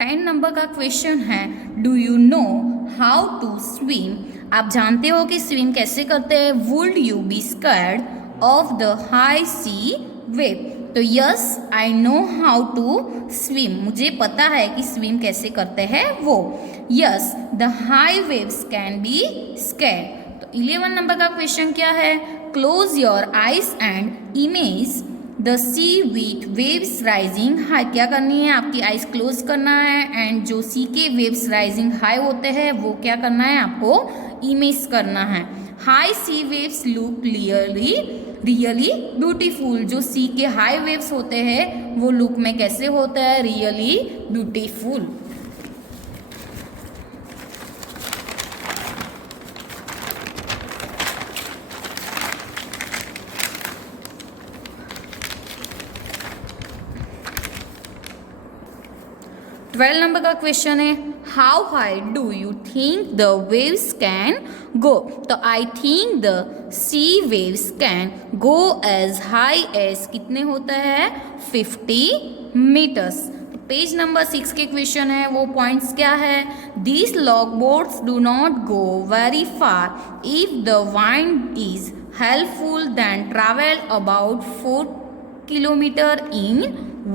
10 number का question है, do you know how to swim. आप जानते हो कि स्विम कैसे करते हैं। Would you be scared of the high sea wave. तो yes I know how to swim, मुझे पता है कि स्विम कैसे करते हैं वो। Yes the high waves can be scared. तो 11 नंबर का क्वेश्चन क्या है, close your eyes and image the sea with waves rising high. क्या करनी है, आपकी आइज क्लोज करना है एंड जो सी के वेव्स राइजिंग हाई होते हैं वो क्या करना है, आपको इमेज करना है। हाई सी वेव्स लुक रियली ब्यूटीफुल। जो सी के हाई वेव्स होते हैं वो लुक में कैसे होते हैं, रियली ब्यूटीफुल। 12 नंबर का क्वेश्चन है, how high do you think the waves can go. तो I think the sea waves can go as high as कितने होता है, 50 मीटर्स। पेज नंबर 6 के क्वेश्चन है, वो पॉइंट्स क्या है, these log boats do not go very far if the wind is helpful then travel about 4 kilometre in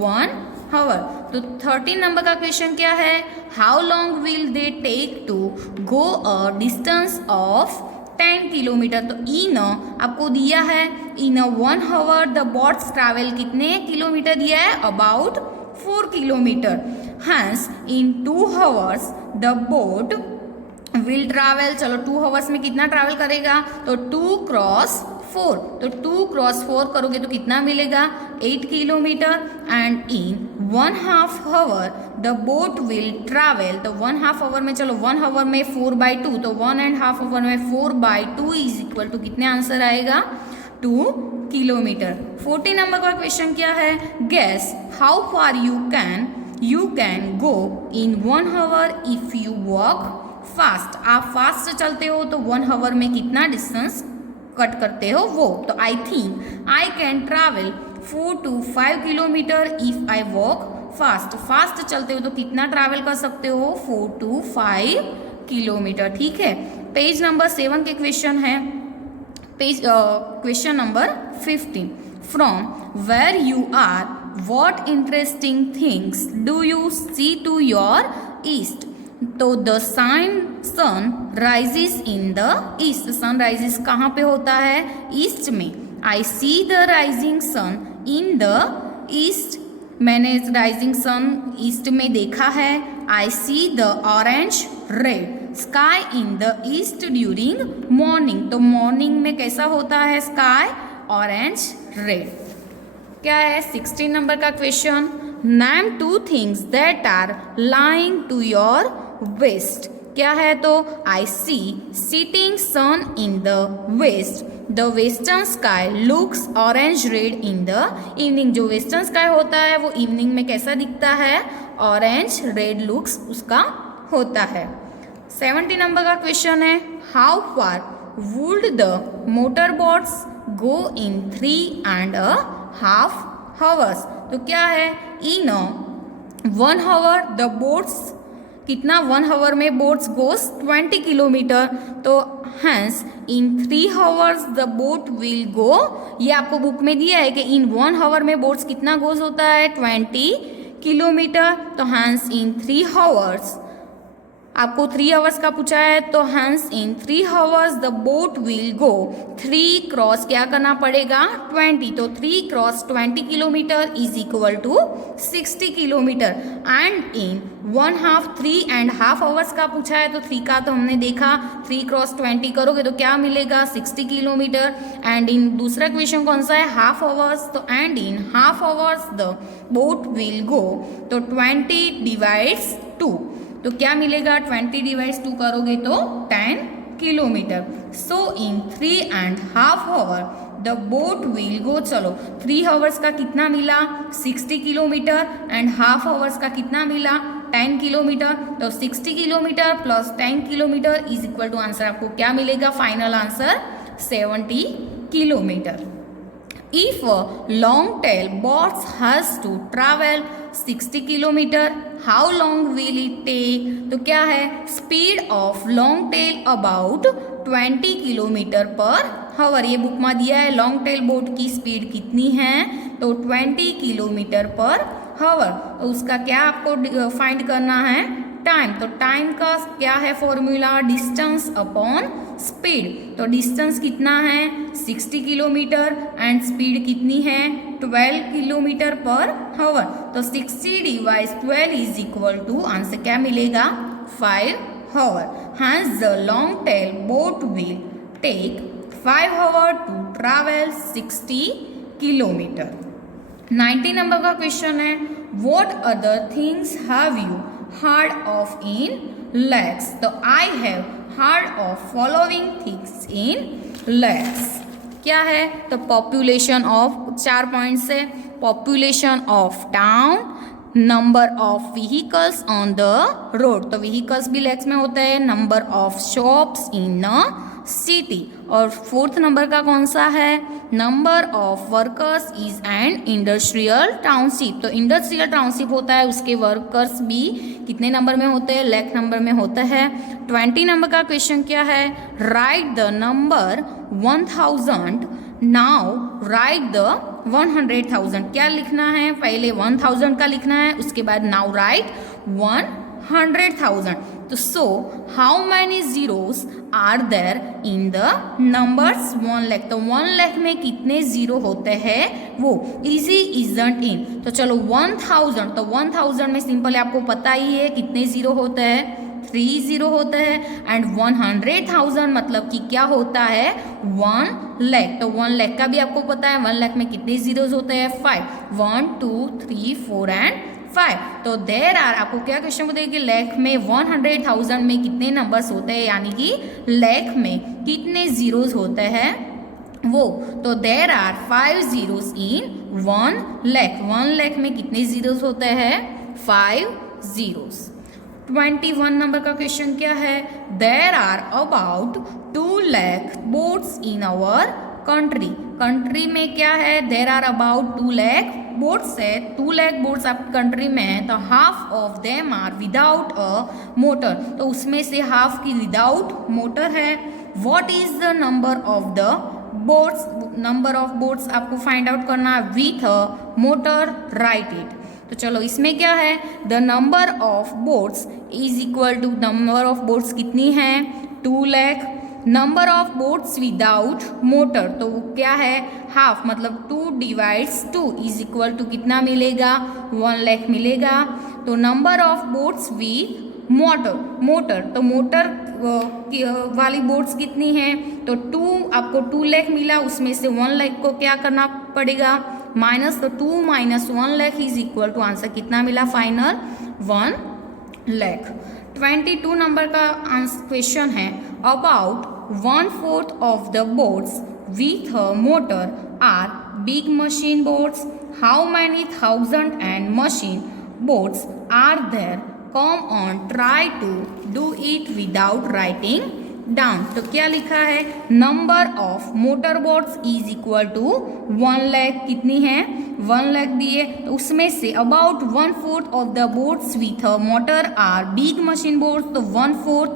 1 hour. तो 13 number का क्वेश्चन क्या है, how long will they take to go a distance of 10 kilometre. तो इन आपको दिया है, in 1 hour the boats travel कितने किलोमीटर दिया है, about 4 kilometre. Hence in 2 hours the boat will travel, चलो 2 आवर्स में कितना ट्रैवल करेगा, तो 2 क्रॉस 4, तो 2 क्रॉस 4 करोगे तो कितना मिलेगा, 8 kilometre. And in 1/2 hour the boat will travel, तो 1/2 आवर में, चलो 1 आवर में 4/2, तो 1.5 आवर में 4/2 इज इक्वल टू कितने आंसर आएगा, 2 किलोमीटर। 14 नंबर का क्वेश्चन क्या है, guess how far you can go in 1 hour if you walk fast. आप फास्ट चलते हो तो 1 आवर में कितना डिस्टेंस कट करते हो वो। तो I think I can travel 4 to 5 kilometre if I walk fast. Fast चलते हो तो कितना ट्रैवल कर सकते हो, 4 to 5 किलोमीटर। ठीक है, पेज नंबर 7 के क्वेश्चन है, question number 15, from where you are what interesting things do you see to your east. तो the sun rises in the east. Sun rises कहाँ पे होता है, ईस्ट में। I see the rising sun in the east, मैंने rising sun east में देखा है। I see the orange red sky in the east during morning. तो मॉर्निंग में कैसा होता है स्काई, ऑरेंज रेड। क्या है 16 नंबर का question, name 2 things that are lying to your west. क्या है, तो I see sitting sun in the west, the western sky looks orange red in the evening. जो वेस्टर्न स्काई होता है वो इवनिंग में कैसा दिखता है, ऑरेंज रेड लुक्स उसका होता है। 70 नंबर का क्वेश्चन है, how far would the motor boats go in 3.5 hours. तो क्या है, इन 1 आवर द बोट्स कितना, 1 आवर में बोट्स गोस 20 किलोमीटर। तो hence in 3 hours the boat will go, ये आपको बुक में दिया है कि इन 1 आवर में बोट्स कितना गोज होता है, 20 किलोमीटर। तो हैंस इन 3 आवर्स, आपको 3 आवर्स का पूछा है, तो hence in 3 hours the boat will go 3 cross क्या करना पड़ेगा, 20, तो 3 cross 20 kilometre is equal to 60 kilometre. And in 1/2 3.5 hours का पूछा है, तो 3 का तो हमने देखा, 3 क्रॉस 20 करोगे तो क्या मिलेगा, 60 किलोमीटर। एंड इन दूसरा क्वेश्चन कौन सा है, हाफ आवर्स, तो and in half hours the boat will गो, तो 20 डिवाइड्स 2, तो क्या मिलेगा, 20 डिवाइड्स 2 करोगे तो 10 kilometre. So in 3.5 hour the boat will go, चलो 3 आवर्स का कितना मिला, 60 किलोमीटर, एंड हाफ आवर्स का कितना मिला, 10 किलोमीटर। तो 60 kilometre plus 10 kilometre is equal to answer आपको क्या मिलेगा, final answer 70 kilometre. If a long tail boat has to travel 60 kilometer, how long will it take, तो क्या है speed of long tail about 20 kilometre per hour. ये book में दिया है लॉन्ग टेल बोट की स्पीड कितनी है, तो 20 किलोमीटर पर हावर। तो उसका क्या आपको फाइंड करना है, टाइम। तो टाइम का क्या है फॉर्मूला, डिस्टेंस अपॉन स्पीड। तो डिस्टेंस कितना है 60 किलोमीटर एंड स्पीड कितनी है 12 किलोमीटर पर हावर। तो 60 divide 12 is equal to, answer क्या मिलेगा 5 hour. Hence the long tail boat will take 5 hour to travel 60 kilometre. 90 number का क्वेश्चन है, what other things have you heard of in lakhs। तो I have heard of following things in lakhs। क्या है, तो population of 4 points है, population of town, number of vehicles on the road, तो vehicles भी लैक्स में होता है, number of shops in a city, और 4th नंबर का कौन सा है, number of workers is and industrial township. तो इंडस्ट्रियल टाउनशिप होता है, उसके वर्कर्स भी कितने नंबर में होते हैं, लाख नंबर में होता है। 20 नंबर का क्वेश्चन क्या है, right the number 1000 now right the 100,000। क्या लिखना है, पहले 1000 का लिखना है, उसके बाद नाउ राइट 100,000। तो so how many zeros are there in the numbers 1 lakh. तो 1 लाख में कितने जीरो होते हैं, वो इजी इजंट इन। तो चलो 1000, तो 1000 में सिंपल आपको पता ही है कितने जीरो होते हैं, 3 जीरो होते हैं। एंड 100,000 मतलब कि क्या होता है 1 लाख। तो 1 लाख का भी आपको पता है, 1 लाख में कितने जीरोज होते हैं 5, 1 2 3 4 एंड 5। तो देर आर, आपको क्या क्वेश्चन बताइए कि लाख में 100,000 में कितने नंबर्स होते हैं, यानी कि लाख में कितने जीरोज होते हैं वो। तो there are 5 zeros in 1 lakh. 1 lakh में कितने जीरोज होते हैं 5 जीरोज। 21 नंबर का क्वेश्चन क्या है, there are about 2 lakh boats in our country. Country में क्या है, there are about 2 lakh boats है, 2 लाख बोट्स आप कंट्री में है, तो half of them are without a motor. तो उसमें से हाफ की विदाउट मोटर है। What is the number of the boats, number of boats आपको फाइंड आउट करना with a motor, right it. तो चलो इसमें क्या है, the number of boats is equal to, number of boats कितनी है 2 lakh, number of boats without motor, तो वो क्या है हाफ, मतलब 2 डिवाइड्स 2 इज इक्वल टू कितना मिलेगा 1 लाख मिलेगा। तो number of boats with motor, तो मोटर वाली बोट्स कितनी हैं, तो 2, आपको 2 लाख मिला, उसमें से 1 लाख को क्या करना पड़ेगा माइनस, तो 2 minus 1 lakh is equal to, answer कितना मिला फाइनल 1 लाख। 22 नंबर का क्वेश्चन है, about 1/4 of the boats with a motor are big machine boats. How many thousand and machine boats are there? Come on, try to do it without writing down. तो क्या लिखा है, number of motor boats is equal to 1 lakh, कितनी है 1 लाख दिए, तो उसमें से about 1/4 of the boats with a motor are big machine boats. तो 1/4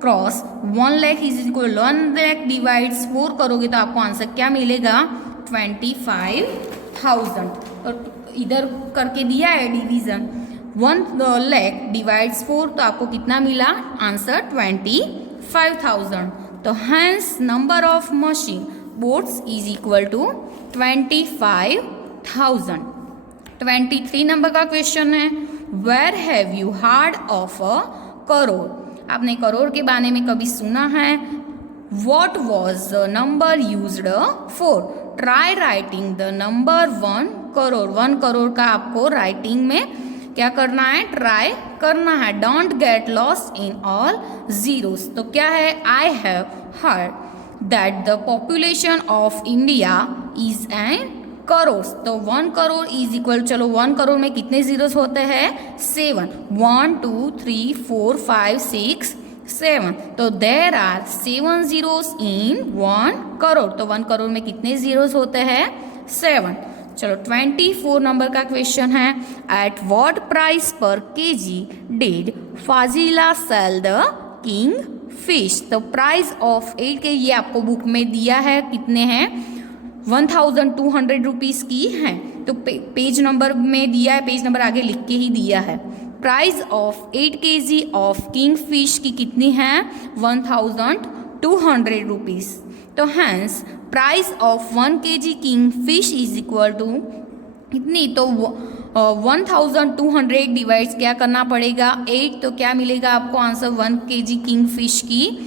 cross 1 lakh is equal 1 lakh divides 4 करोगे तो आपको आंसर क्या मिलेगा 25,000। तो इधर करके दिया है डिवीजन, 1 लाख डिवाइड्स 4, तो आपको कितना मिला आंसर 25,000। तो hence number of machine boats is equal to 25,000। 23 number का क्वेश्चन है, where have you heard of a crore. आपने करोड़ के बारे में कभी सुना है, what was the number used for. Try writing the number 1 crore. 1 crore का आपको राइटिंग में क्या करना है, ट्राई करना है। Don't get lost in all zeros. तो क्या है, I have heard that the population of India is an crore. तो 1 करोड़ इज इक्वल, चलो 1 करोड़ में कितने जीरोस होते हैं 7, 1 2 3 4 5 6 7। तो there are 7 zeros in 1 crore. तो 1 करोड़ में कितने जीरोस होते हैं 7। चलो 24 नंबर का क्वेश्चन है, at what price per kg did Fazila sell the king fish. तो प्राइस ऑफ 8 के ये आपको बुक में दिया है, कितने हैं 1200 रुपीज़ की हैं। तो पेज नंबर में दिया है, पेज नंबर आगे लिख के ही दिया है। Price of 8 kg of king fish की कितनी है 1200 रुपीज़। तो hence price of 1 kg king fish is equal to कितनी, तो 1200 डिवाइड्स क्या करना पड़ेगा 8, तो क्या मिलेगा आपको आंसर 1 kg किंग फिश की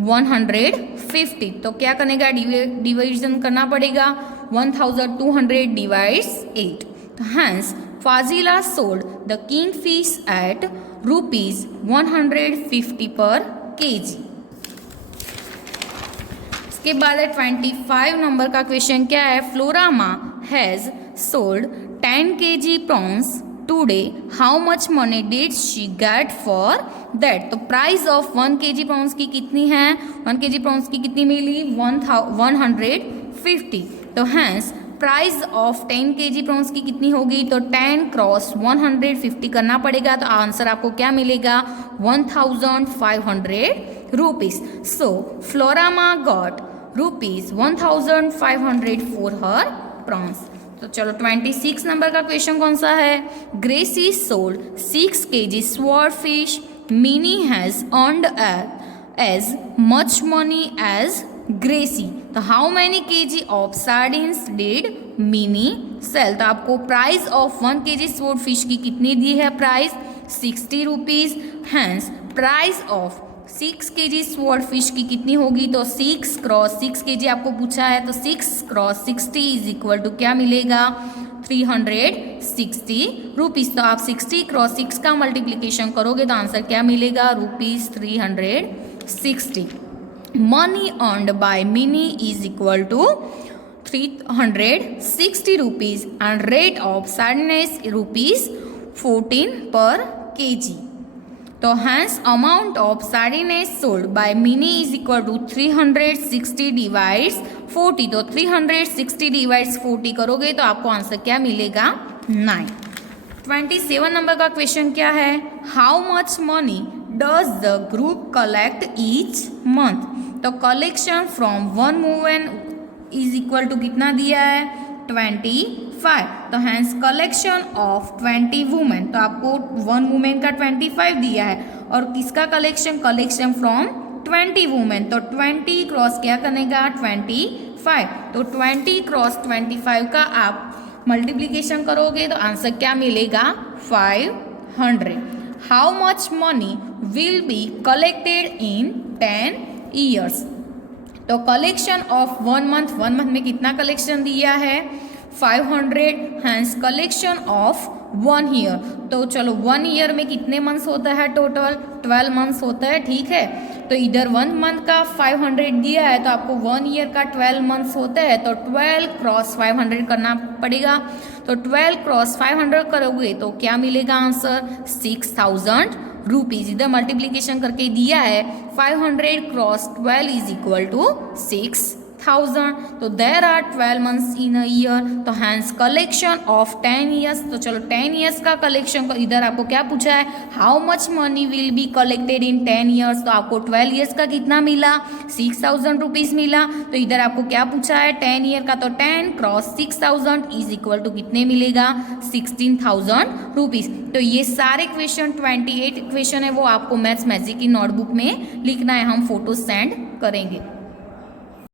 150। तो क्या करेगा डिविजन करना पड़ेगा 1200 डिवाइड्स 8। तो hence Fazila sold the king fish at ₹150 per kg। इसके बाद 25 नंबर का क्वेश्चन क्या है, Florama has sold 10 kg prawns today, how much money did she get for that. तो प्राइस ऑफ 1 kg prawns की कितनी है, 1 kg prawns की कितनी मिली 150। तो hence price of 10 kg prawns की कितनी होगी, तो 10 क्रॉस 150 करना पड़ेगा। तो आंसर आपको क्या मिलेगा 1500 rupees. So Florama got ₹1500 for her prawns. तो चलो 26 नंबर का क्वेश्चन कौन सा है, Gracie sold 6 kg sword fish, Mini has earned as much money as Gracie. तो how many kg of sardines did Mini sell. तो आपको price of 1 kg sword fish की कितनी दी है, price 60 rupees. Hence price of 6 kg sword fish की कितनी होगी, तो 6 क्रॉस 6 kg आपको पूछा है, तो 6 क्रॉस 60 इज इक्वल टू क्या मिलेगा 360 रुपीज़। तो आप 60 क्रॉस 6 का मल्टीप्लीकेशन करोगे तो आंसर क्या मिलेगा ₹360। Money earned by Mini is equal to 360 rupees and rate of sardines ₹14 per kg। तो hence amount of sardines sold by Mini is equal to 360 divides 40। तो 360 डिवाइड्स 40 करोगे तो आपको आंसर क्या मिलेगा 9। 27 नंबर का क्वेश्चन क्या है, how much money does the group collect each month. तो collection from 1 women is equal to कितना दिया है 25। तो हैंस कलेक्शन ऑफ 20 वुमेन, तो आपको 1 वुमेन का 25 दिया है, और किसका कलेक्शन फ्रॉम 20 वुमेन। तो 20 क्रॉस क्या करेगा 25। तो 20 क्रॉस 25 का आप मल्टीप्लीकेशन करोगे तो आंसर क्या मिलेगा 500। How much money will be collected in 10 years. तो कलेक्शन ऑफ 1 मंथ में कितना कलेक्शन दिया है 500। हैंस कलेक्शन ऑफ 1 ईयर, तो चलो 1 ईयर में कितने मंथ्स होता है, टोटल 12 मंथ्स होता है, ठीक है। तो इधर 1 मंथ का 500 दिया है, तो आपको 1 ईयर का 12 मंथ्स होता है, तो 12 क्रॉस 500 करना पड़ेगा। तो 12 क्रॉस 500 करोगे तो क्या मिलेगा आंसर 6000 रुपीज़। इधर मल्टीप्लीकेशन करके दिया है 500 क्रॉस 12 इज इक्वल टू 6000। तो there are 12 months in a year. तो हैंस कलेक्शन ऑफ 10 ईयर्स, तो चलो 10 ईयर्स का कलेक्शन, इधर आपको क्या पूछा है how much money will be collected in 10 years. तो आपको 12 ईयर्स का कितना मिला 6000 रुपीज़ मिला। तो इधर आपको क्या पूछा है 10 ईयर का, तो 10 क्रॉस 6000 इज इक्वल टू कितने मिलेगा 16000 रुपीज़। तो ये सारे क्वेश्चन 28 क्वेश्चन है वो आपको मैथ्स मैजिक की नोटबुक में लिखना है, हम फोटो सेंड करेंगे।